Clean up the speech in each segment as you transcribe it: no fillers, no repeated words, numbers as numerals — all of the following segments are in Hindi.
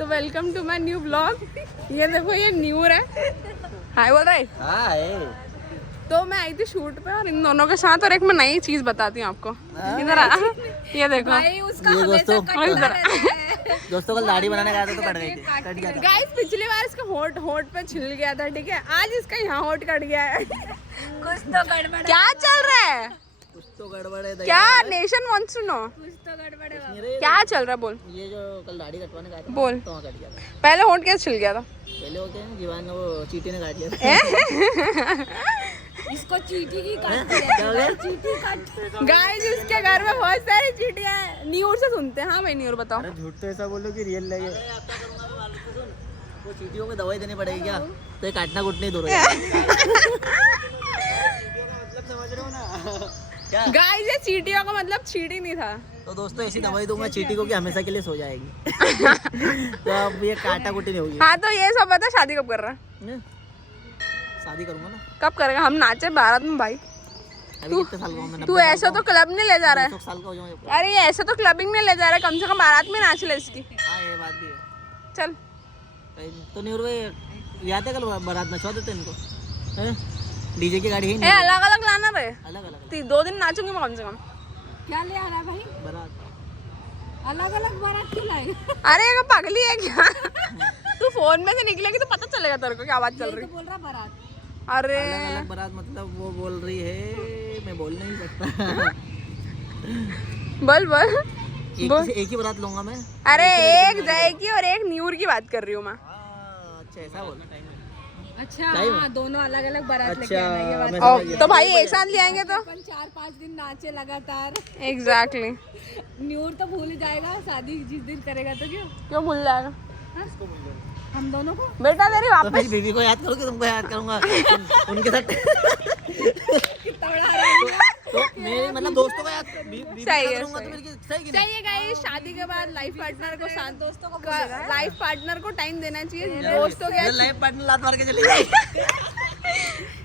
तो welcome to my new blog. ये देखो ये न्यूर है। हाय बोल रहे। हाय। तो मैं आई थी शूट पे और इन दोनों के साथ, और एक मैं नई चीज बताती हूँ आपको। इधर आ, ये देखो भाई उसका ये हमेशा दोस्तों कटता रहता है। दोस्तों कल दाढ़ी बनाने गया था तो कट गई थी, कट गया था। गाइस पिछली बार इसका होठ पे छिल गया था, ठीक है। आज इसका यहाँ होठ कट गया है। कुछ तो गड़बड़ क्या चल रहा है? कुछ तो गड़बड़ है। क्या नेशन वांट्स टू नो? कुछ तो गड़बड़ है। क्या चल रहा है बोल। ये जो कल दाढ़ी कटवाने गया था बोल। तो वहाँ कट गया था। पहले होठ कैसे छिल गया था? पहले होते हैं जीवान वो चीटी ने काट लिया था। इसको चीटी की काटती क्या हो गया? है। चीटी काट। गाइस इसके घर में बहुत सारी चीटियां हैं। न्यूर से सुनते हैं। हाँ भाई न्यूर बताओ। अरे झूठ तो ऐसा बोलो कि रियल लगे। वो चीटियों को दवाई देनी पड़ेगी क्या? तो ये काटना कुटना ही दूर हो जाएगा। मतलब समझ रहे हो ना क्या? गाइस ये चीटियों का मतलब चीटी नहीं था। तो दोस्तों ऐसी दवाई दूंगा चीटी को कि हमेशा के लिए सो जाएगी। तो अब ये काटा कुटी नहीं होगी। हाँ तो ये सब बता, शादी कब कर रहा है? शादी करूंगा ना। कब करेगा? हम नाचे बारात में भाई। अभी कितने साल का हूँ मैं? तू ऐसा तो क्लब नहीं ले जा रहा है। 200 साल का हो जाऊंगा। अरे ये ऐसा तो क्लबिंग में ले जा रहा है, कम से कम बारात में नाच ले इसकी। हाँ ये बात भी है। चल तो न्यूर भाई याद है कल बारात नचवा देते इनको हैं? डीजे की गाड़ी है ए नहीं? अलग अलग लाना रे। अलग अलग 2 दिन नाचूंगी मैं कम से कम। क्या ले आ रहा है भाई? बारात। अलग अलग बारात क्यों लाए? अरे ये पागली है क्या? तू फोन में से निकलेगी तो पता चलेगा तेरे को क्या बात चल रही। तो बोल रहा बारात। अरे अलग अलग बारात मतलब वो बोल रही है, मैं बोल नहीं सकता। बोल बोल। एक ही बारात लूंगा मैं। अरे एक जय की और एक न्यूर की बात कर रही हूँ मैं। अच्छा ऐसा बोल। अच्छा हाँ, दोनों अलग अलग बारात लेके अच्छा, आना, ये बात। मैं और समझ गया। तो भाई एक साथ ले आएंगे तो। अपन 4-5 दिन नाचे लगातार। एग्जैक्टली। न्यूर तो भूल ही जाएगा, शादी जिस दिन करेगा तो क्यों भूल जाएगा हम दोनों को। बेटा तेरी तो वापस। मेरी बीवी को याद करोगे, तुमको याद करूंगा। उनके साथ कितना बड़ा रहा। तो मेरे मतलब दोस्तों को याद बीवी को सही है, याद करूंगा तो सही। मेरी सही कि नहीं? चाहिए गाइस शादी के बाद लाइफ पार्टनर को साथ, दोस्तों को भूलेगा। लाइफ पार्टनर को टाइम देना चाहिए। दोस्तों के मेरा लाइफ पार्टनर लात मार के चली गई।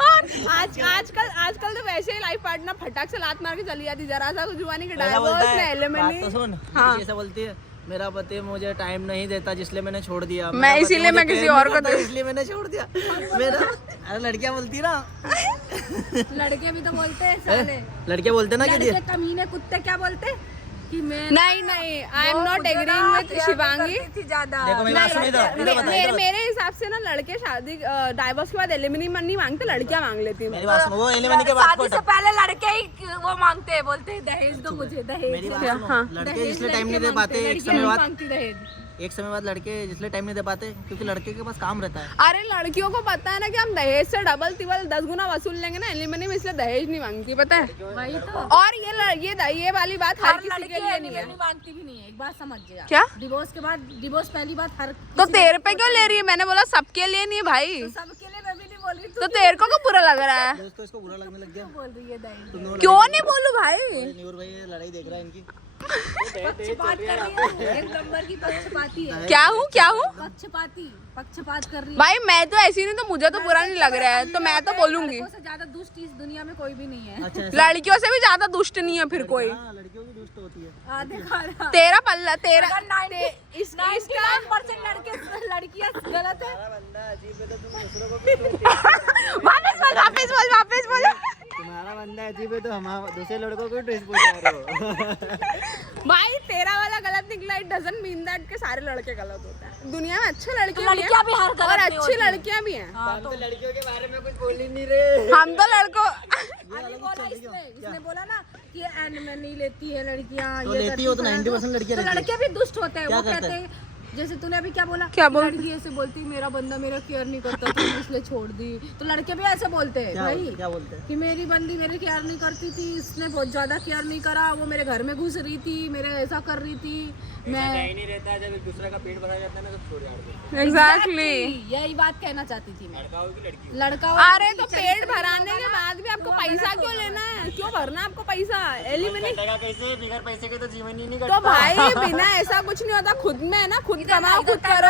और आजकल तो वैसे ही लाइफ पार्टनर फटाक से लात मार के चली जाती। जरा सा कुछ हुआ नहीं कि पहला बोलता डाइवोर्स है, ने बात तो एलिमनी। सुन। हाँ। ऐसा बोलती है मेरा पति मुझे टाइम नहीं देता जिसलिए मैंने छोड़ दिया। मैं मेरा पति इसीलिए मुझे मैं किसी प्यार और नहीं को करता, दे- इसलिए मैंने छोड़ दिया मेरा। अरे लड़कियां बोलती ना। लड़के भी तो बोलते हैं साले। लड़कियां बोलते ना कि लड़के कमीने कुत्ते क्या बोलते कि मैं नहीं I am not agreeing with Shivangi. थी ज्यादा। देखो मेरी बात सुनी तो इधर बता, इधर बता। मेरे हिसाब से ना लड़के शादी डाइवोर्स के बाद एलिमनी नहीं मांगते, लड़कियां मांग लेती हैं। मेरी बात सुनो, वो एलिमनी के बाद शादी से पहले लड़के ही वो मांगते हैं, बोलते हैं दहेज दो मुझे, दहेज। मेरी बात सुनो, हाँ। लड़के इसलिए टाइम नहीं दे पाते एक समय बाद लड़के इसलिए टाइम नहीं दे पाते क्योंकि लड़के के पास काम रहता है। अरे लड़कियों को पता है ना कि हम दहेज से डबल तिबल 10 गुना वसूल लेंगे ना एलिमनी में, इसलिए दहेज नहीं मांगती, पता है। वही तो। और ये वाली बात हर किसी के लिए नहीं है। नहीं मांगती भी नहीं है, एक बात समझ जा। क्या? डिवोर्स के बाद, डिवोर्स पहली बात हर तो तेरे पे क्यों ले रही है? मैंने बोला सबके लिए नहीं है भाई। सबके लिए, मैं भी नहीं बोल रही। तो तेरे को क्यों बुरा लग रहा है? दोस्तों इसको बुरा लगने लग गया। बोल रही है दहेज। क्यों नहीं बोलूं भाई? न्यूर भाई ये लड़ाई देख रहा है इनकी। पक्षपात कर रही है, एक नंबर की पक्षपाती है। क्या हूँ पक्षपात कर रही है। भाई मैं तो ऐसी नहीं, तो मुझे तो बुरा नहीं लग रहा है, तो मैं तो बोलूंगी। लड़कों से ज्यादा दुष्ट इस दुनिया में कोई भी नहीं है। अच्छा ऐसा? लड़कियों से भी ज्यादा दुष्ट नहीं है फिर कोई। हाँ, लड़कियों की दुष्ट होती है। देखा ना। तेरा पल्ला तेरा अगर 99% लड़कियां गलत है। वापस बोल। तुम्हारा बंदा अजीब है तो हम दूसरे लड़कों को ड्रेस पूछ रहे हो। भाई तेरा वाला गलत निकला, इट डजंट मीन दैट के सारे लड़के गलत होते हैं। दुनिया में अच्छे लड़के लड़कियां भी हर गलत और नहीं अच्छी होती। लड़कियां भी हैं। हम तो लड़कियों के बारे में कुछ बोल ही नहीं रहे। हम तो लड़कों अभी बोला इसने बोला ना कि एनिमे नहीं लेती है लड़कियां, तो ये लेती हो तो 90% लड़कियां तो रहती है। लड़के भी दुष्ट होते हैं। क्या वो करते कहते हैं जैसे तूने अभी क्या बोला, क्या कि बोलते? लड़की ऐसे बोलती मेरा बंदा मेरा केयर नहीं करता तो इसलिए छोड़ दी। तो लड़के भी ऐसे बोलते हैं भाई क्या बोलते हैं? कि मेरी बंदी मेरी केयर नहीं करती थी, इसने बहुत ज्यादा केयर नहीं करा, वो मेरे घर में घुस रही थी, मेरे ऐसा कर रही थी। मैं नहीं रहता है, जब एक दूसरे का पेट भरा जाता है ना तो छोड़ यार दो। एग्जैक्टली। यही बात कहना चाहती थी मैं। लड़का हो अरे तो पेट भराने के बाद भी आपको पैसा क्यों लेना है? क्यों भरना है आपको पैसा? एलिमनी कैसे बिगर पैसे के तो जीवन ही नहीं तो भाई बिना ऐसा कुछ नहीं होता, खुद में है ना, खुद कमाओ खुद करो।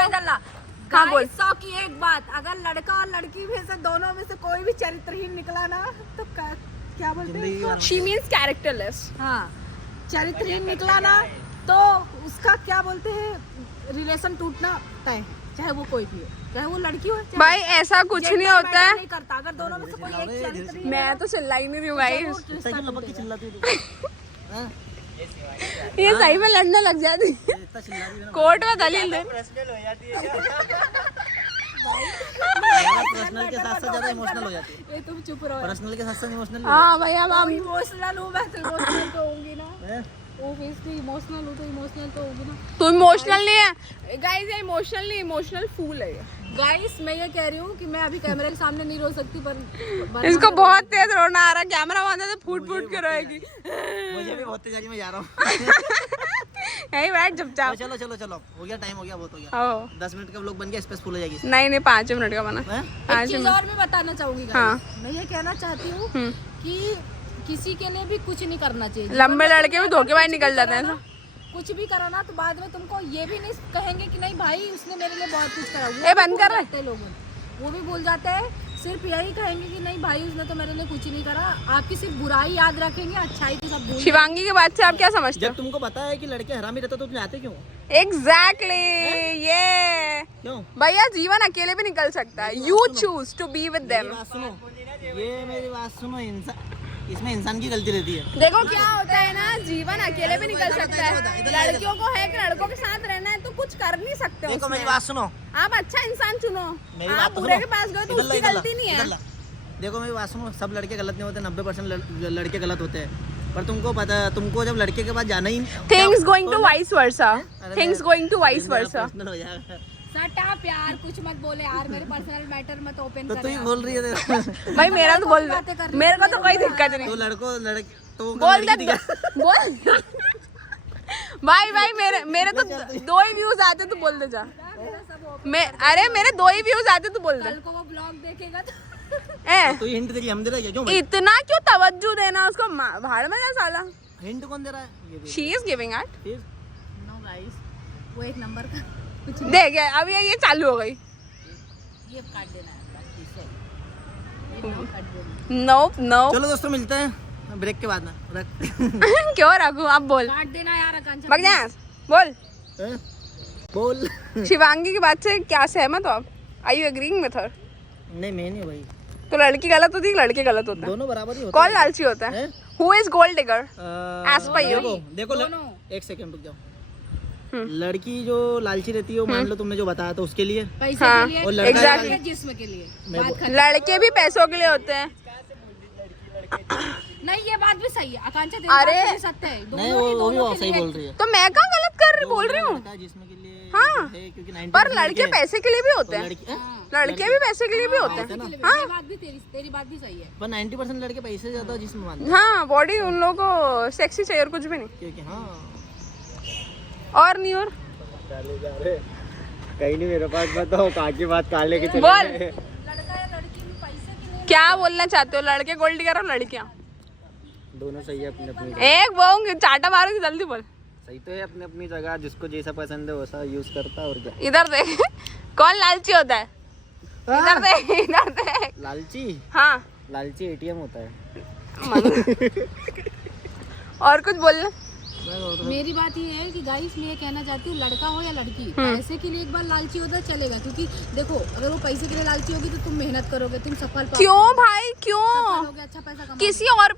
हाँ बोल। 100 की एक बात, अगर लड़का और लड़की में से दोनों में से कोई भी चरित्रहीन निकला ना तो क्या बोलते हैं उसको? She means characterless. हाँ, चरित्रहीन निकला ना तो उसका क्या बोलते हैं, रिलेशन टूटना तय, चाहे वो कोई भी हो, चाहे वो लड़की हो चाहे भाई ऐसा कुछ नहीं होता है। नहीं करता। अगर दोनों में से कोई एक चल रही है मैं तो चिल्ला ही नहीं रही हूँ गाइस, सही लपक के चिल्लाती है तू। हाँ? ये सही में लड़ने लग जाती है। इतना चिल्ला रही है ना। कोर्ट में दलील दे। पर्सनल के साथ साथ ज्यादा इमोशनल हो जाती है। ये तुम चुप रहो। पर्सनल के साथ साथ इमोशनल हाँ भाई अब हम इमोशनल हूँ मैं, तो इमोशनल तो होंगी ना। ओब्वियसली इमोशनल हूँ तो इमोशनल तो होगी ना। तू इमोशनल नहीं है गाइस, ये इमोशनल नहीं, इमोशनल फूल है ये। गाइस मैं ये कह रही हूँ कि मैं अभी कैमरे के सामने नहीं रो सकती, पर इसको बहुत तेज रोना आ रहा है, कैमरा बांधा तो फूट फूट के रोएगी। मुझे भी बहुत तेज आ रही, मैं जा रहा हूँ। यही बैठ चुपचाप। चलो चलो चलो, हो गया टाइम, हो गया, बहुत हो गया। ओ 10 मिनट का व्लॉग बन गया, स्पेस फुल हो जाएगी। नहीं नहीं 5 मिनट का बना। हैं? एक 5 चीज मिनट। और मैं बताना चाहूंगी guys। हाँ। मैं ये कहना चाहती हूँ कि किसी के लिए भी कुछ नहीं करना चाहिए। लंबे लड़के भी धोखेबाज निकल जाते हैं ऐसा। कुछ भी करो ना तो बाद में तुमको ये भी नहीं कहेंगे कि नहीं भाई उसने मेरे लिए बहुत कुछ करा। ए, बंद कर रहे। लोग वो भी भूल जाते हैं, सिर्फ यही कहेंगे कि नहीं भाई उसने तो मेरे लिए कुछ नहीं करा। आपकी सिर्फ बुराई याद रखेंगे, अच्छाई तो सब भूल। शिवांगी के बाद से आप क्या समझते हो? जब तुमको पता है कि लड़के हरामी रहते तो तुम जाते क्यों? एग्जैक्टली ये क्यों? भैया जीवन अकेले भी निकल सकता है। You choose to be with them. मेरी बात सुनो, ये मेरी बात सुनो, इंसान इसमें इंसान की गलती रहती है। देखो क्या होता है ना, जीवन अकेले भी निकल सकता है। लड़कियों को है कि लड़कों के साथ रहना है तो कुछ कर नहीं सकते देखो उसमें। मेरी बात सुनो, आप अच्छा इंसान चुनो। मेरी आप बात तो बुरे सुनो। के पास गए तो इधर ला, उसकी इधर ला, गलती नहीं इधर है। ला। देखो मेरी बात सुनो, सब लड़के गलत नहीं होते, 90% लड़के गलत होते हैं। पर तुमको पता, तुमको जब लड़के के पास जाना ही things going to vice versa. Things going to vice versa. Personal हो जाएगा। सटा प्यार कुछ मत बोले यार, मेरे पर्सनल मैटर मत ओपन तो कर। तू ही बोल रही है। भाई मेरा तो बोल, मेरे को तो कोई दिक्कत नहीं। तो लड़के तो बोल दे बोल। भाई मेरे तो 2 ही व्यूज आते तो बोल दे जा। अरे मेरे 2 ही व्यूज आते तो बोल दे। कल को वो ब्लॉग देखेगा तो तू हिंट दे रही, हम दे रहे हैं क्यों भाई? इतना क्यों तवज्जो देना उसको, भाड़ में जा साला। हिंट कौन दे रहा है? ये दे। She is giving it. फिर नो गाइस, वो एक नंबर का कुछ देख अब ये चालू हो गई। ये काट देना है, ये नाम काट देना। नो चलो दोस्तों, मिलते हैं ब्रेक के बाद ना। रख। क्यों रखू, अब बोल। काट देना यार आकांक्षा। बग जा बोल। हैं? बोल। शिवांगी की बात से क्या सहमत हो आप? Are you agreeing with her? नहीं मैं नहीं भाई, तो लड़की गलत होती है, लड़के गलत होता है? दोनों बराबर ही होते कौन लालची होता है? हैं? Who is gold digger? हैं। As per you. देखो दोनों। एक सेकंड रुक जाओ। लड़की जो लालची रहती है वो मान लो तुमने जो बताया तो उसके लिए, पैसे हाँ, के लिए, और लड़का exactly. लड़के जिस्म के लिए। मैं बात खत्म। लड़के भी पैसों के लिए होते हैं। नहीं ये बात भी सही है आकांक्षा, तेरी अरे! बात भी सत्य है। नहीं वो भी दोनों सही के बोल लिए रही है। तो मैं कहाँ गलत बोल रही हूँ? लड़का जिसमें के लिए हाँ। है, क्योंकि 90% पर लड़के पैसे के लिए भी होते तो हैं। लड़की हैं? लड़के भी पैसे के लिए भी होते पैसे हैं। के लिए भी। हाँ ये बात भी तेरी बात भी सही है। पर 90% लड़के पैसे से ज्यादा जिसमें मानते हैं, हाँ, बॉडी उन लोगों को सेक्सी चाहिए और कुछ भी नहीं। क्योंकि हाँ और नहीं और कहीं नहीं मेरे पास, बताओ कहाँ की बात कहाँ लेके चले बोल। गए? लड़का या लड़की भी पैसे के लिए। क्या बोलना चाहते हो? लड़के गोल्ड डिगर और लड़कियाँ दोनों सही है अपनी अपनी जगह। एक बोंग चाटा मारोगी, जल्दी बोल। सही तो है अपनी अपनी जगह, जिसको जैसा पसंद है वैसा यूज करता है और क्या। इधर देख कौन लालची होता है? इधर देख, इधर देख। लालची हाँ लालची एटीएम होता है। हाँ। और कुछ बोलना? मेरी बात ये है कि गाइस मैं ये कहना चाहती हूँ, लड़का हो या लड़की, पैसे के लिए एक बार लालची होता चलेगा। क्योंकि देखो अगर वो पैसे के लिए लालची होगी तो तुम मेहनत करोगे, तुम सफल पाओगे, क्यों भाई क्यों? होगे, अच्छा पैसा कमाओगे।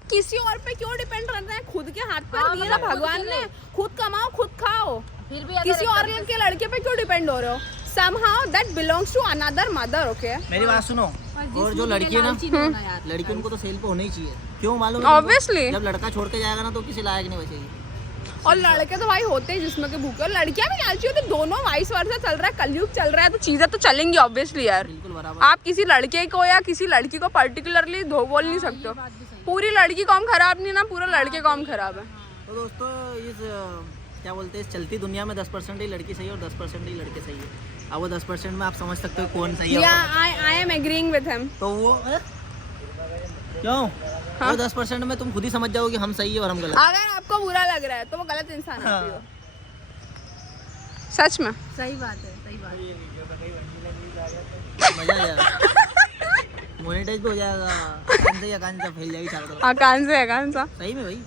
किसी और पे क्यों डिपेंड रहना है? खुद के हाथ पर दिए ना भगवान ने, खुद कमाओ खुद खाओ। फिर भी अगर किसी और के लड़के पे क्यों डिपेंड हो रहे हो? somehow that belongs to another mother, okay? मेरी बात सुनो, और जो लड़की है ना, लालची नहीं होना यार। लड़की उनको तो सेल पे होना ही चाहिए। क्यों मालूम है तुमको? Obviously. जब लड़का छोड़ के जाएगा ना तो किसी लायक नहीं बचेगी। और लड़के तो भाई होते हैं जिसमें के भूखे, और लड़कियां भी लालची होती, दोनों वाइस वर्सा चल रहा है, कलयुग चल रहा है, तो चीजें तो चलेंगी ऑब्वियसली यार। बिल्कुल बराबर। आप किसी लड़के को या किसी लड़की को पर्टिकुलरली बोल नहीं सकते हो। पूरी लड़की कौम खराब नहीं ना, पूरा लड़के कौम खराब है। तो दोस्तों इस क्या बोलते हैं, इस चलती दुनिया में 10% ही लड़की सही है और 10% ही लड़के सही है। अब वो 10% में आप समझ सकते हो कौन सही है। I am agreeing with him. तो वो क्यों? वो 10% में तुम खुद ही समझ जाओगे हम सही है और हम गलत। अगर आपको बुरा लग रहा है तो वो गलत इंसान है। हाँ। सच में सही बात है, सही बात है। मजा आ जाएगा, मोनेटाइज भी हो जाएगा, आकांक्षा ही आकांक्षा फैल जाएगी चारों तरफ। आकांक्षा है, आकांक्षा। सही में भाई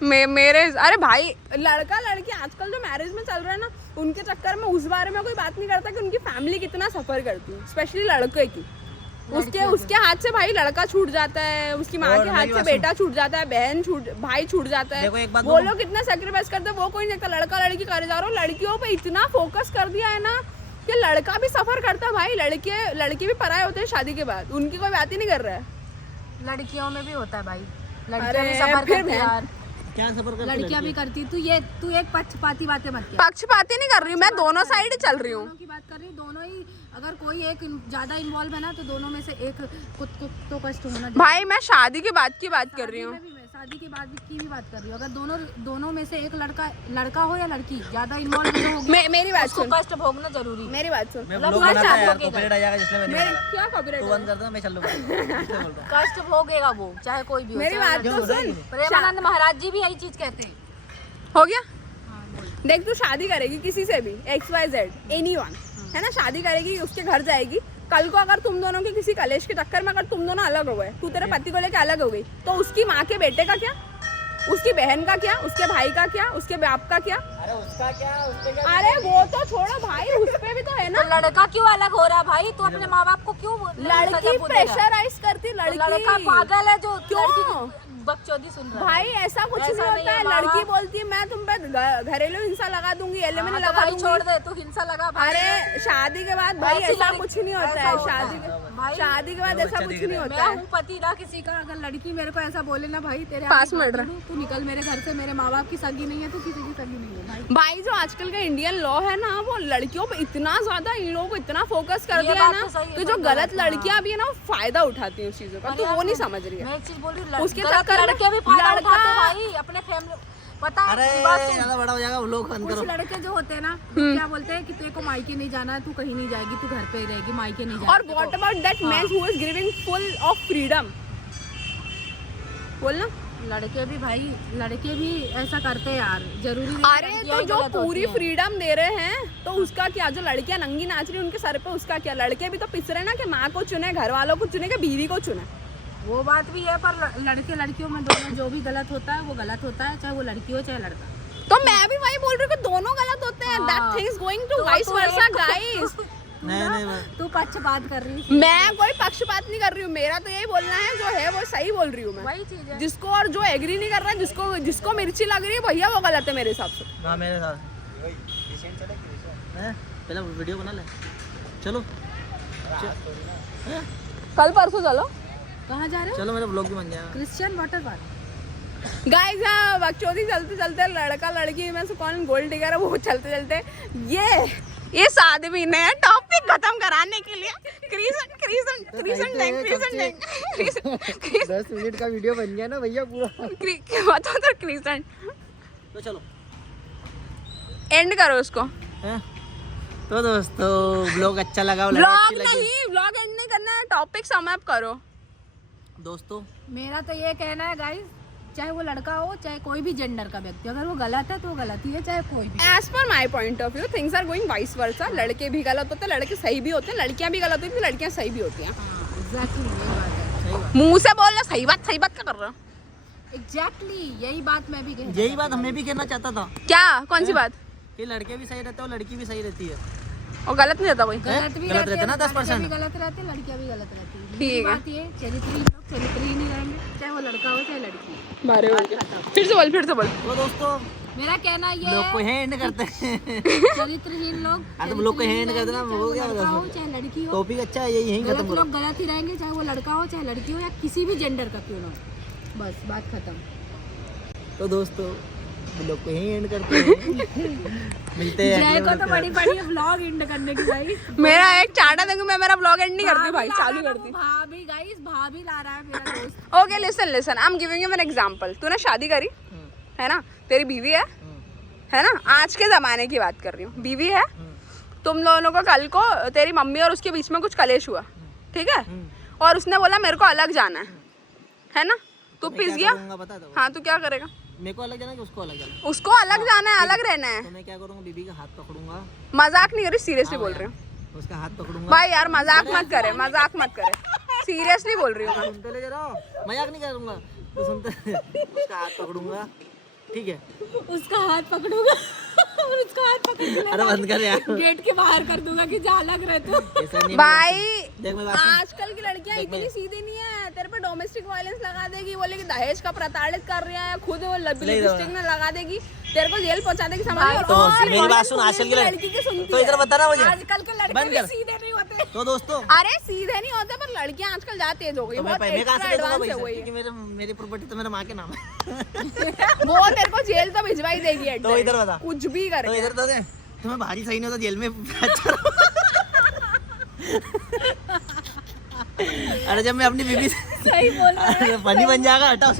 मेरे अरे भाई लड़का लड़की आजकल जो मैरिज में चल रहा है ना, उनके चक्कर में उस बारे में कोई बात नहीं करता कि उनकी फैमिली कितना सफर करती है, स्पेशली लड़के की। उसके हाथ से भाई लड़का छूट जाता है, उसकी माँ के हाथ से बेटा छूट जाता है, भाई छूट जाता है। वो लोग कितना सेक्रीफाइस करते हैं वो कोई नहीं देखता। लड़का लड़की करे जा रहा हो, लड़कियों पे इतना फोकस कर दिया है ना कि लड़का भी सफर करता है भाई, लड़के भी पराये होते हैं शादी के बाद, उनकी कोई बात ही नहीं कर रहा है। लड़कियों में भी होता है भाई, लड़कियां अरे भी सफर फिर करती है यार, क्या सफर करती लड़कियां भी करती। तू एक पक्षपाती बातें मत कर। पक्षपाती नहीं कर रही हूँ मैं, दोनों साइड ही चल रही हूँ। दोनों की बात कर रही हूँ, दोनों ही। अगर कोई एक ज्यादा इन्वॉल्व है ना तो दोनों में से एक खुद को तो कष्ट होना। भाई मैं शादी के बाद की बात कर रही हूँ, शादी के बाद की भी बात कर रही हूँ। अगर दोनों में से एक लड़का हो या लड़की ज्यादा इन्वॉल्व होगी, मेरी बात सुन, कष्ट भोगना जरूरी। मेरी बात सुन, मैं ब्लॉग बनाता है यार, कॉपीराइट आ जाएगा जिसमें मैंने क्या कॉपीराइट? तो बंद कर दो, मैं चल लूंगा। इसलिए बोल रहा कष्ट भोगेगा वो, चाहे कोई भी हो। मेरी बात तो सुन, प्रेमानंद महाराज जी भी यही चीज कहते हैं। हो गया? देख तू शादी करेगी किसी से भी, XYZ एनीवन, है ना, शादी करेगी, उसके घर जाएगी, कल को अगर तुम दोनों के किसी कलेश के चक्कर में अगर तुम दोनों अलग हो गए, तू तेरे पति को लेके अलग हो गई, तो उसकी माँ के बेटे का क्या, उसकी बहन का क्या, उसके भाई का क्या, उसके बाप का क्या? अरे उसका क्या, उसके क्या? अरे वो तो छोड़ो भाई, उस पे भी तो है ना। तो लड़का क्यों अलग हो रहा भाई? तो अपने माँ बाप को क्यों लड़की प्रेशराइज करती, लड़का पागल है जो क्यों? बकचोदी सुन रहा है। भाई ऐसा कुछ नहीं होता है। लड़की बोलती है मैं तुम पे घरेलू हिंसा लगा दूंगी, एलिमेंट लगा भाई दूंगी। छोड़ दे तू हिंसा लगा भाई। अरे शादी के बाद भाई ऐसी ऐसा लड़की- कुछ नहीं होता ऐसा है। होता शादी है। के भाई, शादी के बाद ऐसा कुछ नहीं होता मैं है। हूँ पति ना किसी का। अगर लड़की मेरे को ऐसा बोले ना भाई तेरे पास आगे मिनट मत लूं, तू निकल मेरे घर से, मेरे माँ बाप की सगी नहीं है, तू किसी की सगी नहीं है भाई। भाई जो आजकल का इंडियन लॉ है ना, वो लड़कियों पे इतना ज्यादा, इन लोगों को इतना फोकस कर ये दिया है बात ना, तो सही है, तो जो पर गलत गलत, लड़कियां भी है ना, वो फायदा उठाती हैं उस चीजों का, तो वो नहीं समझ रही है। मैं एक चीज बोल रही हूँ, उसके गलत चक्कर में लड़के भी फायदा लड़का- उठाते भाई अपने फैमिली। पता है अरे बात सुन। ज्यादा बड़ा हो जाएगा, लोग बंद कुछ करो। लड़के जो होते हैं ना, वो क्या बोलते हैं कि तेरे को मायके नहीं जाना है, तू कहीं नहीं जाएगी, तू घर पे ही रहेगी, मायके नहीं जाना। और what about that man who is giving full of freedom? बोलना। लड़के भी ऐसा करते हैं यार, जरूरी नहीं। अरे तो जो पूरी फ्रीडम दे रहे हैं तो उसका क्या? जो लड़कियां नंगी नाच रही उनके सर पे उसका क्या? लड़के भी तो पिस रहे ना कि माँ को चुने, घर वालों को चुने, कि बीवी को चुने। वो बात भी है, पर लड़के लड़कियों में दोनों जो भी गलत होता है वो गलत होता है, चाहे वो लड़की हो चाहे लड़का। तो मैं भी वही बोल रही हूँ कि दोनों गलत होते हैं। That things going to vice versa guys. नहीं तू पक्षपात कर रही है। मैं कोई पक्षपात नहीं कर रही हूँ, मेरा तो यही बोलना है, जो है वो सही बोल रही हूँ मैं। वही चीज है। जिसको और जो एग्री नहीं कर रहा है, जिसको मिर्ची लग रही है, भैया वो गलत है मेरे हिसाब से। हाँ मेरे साथ पहले वीडियो बना ले, चलो कल परसों चलो। कहाँ जा रहे हो? चलो मेरा ब्लॉग भी बन जाएगा। Christian water park. गाइस यहाँ बकचोदी चलते चलते लड़का लड़की में से कौन गोल्ड डिगर है, वो चलते चलते ये शादी भी नहीं है, टॉपिक खत्म कराने के लिए 10 मिनट का वीडियो बन गया ना भैया पूरा। बताओ तो क्रीसेंट तो चलो एंड करो उसको। हैं? तो दोस्तों ब्लॉग अच्छा लगा, व्लॉग नहीं, व्लॉग एंड नहीं करना है, टॉपिक समाप्त करो। दोस्तों मेरा तो ये कहना है गाइस, चाहे वो लड़का हो चाहे कोई भी जेंडर का व्यक्ति, अगर वो गलत है तो वो गलत ही है, चाहे कोई भी। As per my point of view things are going vice versa. लड़के भी गलत होते हैं, लड़के सही भी होते हैं, लड़कियां भी गलत होती हैं, लड़कियां सही भी होती हैं। एग्जैक्टली यही बात है। सही बात, मुंह से बोलना, सही बात क्या कर रहे हो? एग्जैक्टली यही बात मैं भी कह रही यही बात हमें भी कहना चाहता था क्या? कौन सी बात? कि लड़के भी सही रहते हैं और लड़की भी सही रहती है। और गलत नहीं रहता कोई? गलत भी गलत रहते रहते ना हैं, 10%। लड़के भी गलत रहते हैं, लड़कियां भी गलत रहती है। ठीक है। बात ये चरित्रहीन ही रहेंगे, चाहे वो लड़का हो चाहे लड़की। बारे हो गया। फिर से बोल। तो दोस्तों मेरा कहना ये लोग को है, एंड करते हैं। चरित्रहीन लोग हाँ, तो लोग को hand कर देना, चाहे हो गया लड़का हो बस। चाहे लड़की हो। टॉपिक अच्छा है, यही गलत खत्म करो। लोग गलत ही रहेंगे, चाहे वो लड़का हो चाहे लड़की हो या किसी भी जेंडर का क्यों ना हो। बस बात खत्म। तो दोस्तों लोग को यही एंड करते हैं। मिलते हैं जय अगले को तो vlog बड़ी में। बड़ी व्लॉग एंड करने की भाई। मेरा एक चाटा देंगे, मैं मेरा ब्लॉग एंड नहीं करती भाई, चालू करती। भाभी गाइस, भाभी ला रहा है मेरा दोस्त। Okay listen I am giving you an example. तूने शादी करी है ना, तेरी बीवी है ना, आज के ज़माने की बात कर रही हूँ, बीवी है, तुम दोनों को कल को तेरी मम्मी और उसके बीच में कुछ कलेश हुआ, ठीक है, और उसने बोला मेरे को अलग जाना है ना, तू पिस गया। बता दो। हाँ, तू क्या करेगा? मेरे को अलग जाना कि उसको अलग जाना? उसको अलग जाना है, अलग रहना है। तो मैं क्या करूँगा, बीबी का हाथ पकड़ूंगा। मजाक नहीं कर रही, सीरियसली बोल रही हूँ उसका हाथ पकड़ूंगा। भाई यार, मजाक मत करे, सीरियसली बोल रही हूँ मैं। सुनते ले जा रहा हूँ, मजाक नहीं करूँगा तो सुनते। उसका हाथ पकड़ूंगा, ठीक है, उसका हाथ पकड़ूंगा और उसका हाथ पकड़ के अरे बंद कर यार, गेट के बाहर कर दूंगा कि जा लग रहे तो। ऐसा नहीं है। भाई देख मैं बात सुन। आजकल की लड़कियां इतनी सीधी नहीं है, तेरे पे डोमेस्टिक वायलेंस लगा देगी, बोले कि दहेज का प्रताड़ित कर रही है, खुद वो लिपस्टिक में लगा देगी, तेरे को जेल पहुंचा देगी, समझ लो। तो और मेरी बात सुन, आजकल की लड़की की सुनती तो इधर है। बता ना मुझे, आजकल के लड़के बंद भी कर। सीधे नहीं होते। तो दोस्तों अरे सीधे नहीं होते, पर लड़कियां आजकल ज्यादा तेज हो गई, तो मैं बहुत कहाँ एक्स्ट्रा से दे दूंगा एडवांस है पैसे, वही। क्योंकि मेरी प्रॉपर्टी तो मेरे माँ के नाम है। वो तेरे को जेल तो भिजवाई देगी at तो the इधर end। बता। कुछ भी तो करे। इधर तो दे, तुम्हें भारी सही नहीं होता जेल में। अरे जब मैं अपनी बीबी से सही बोल रहा है। फनी बन जाएगा, हटाओ।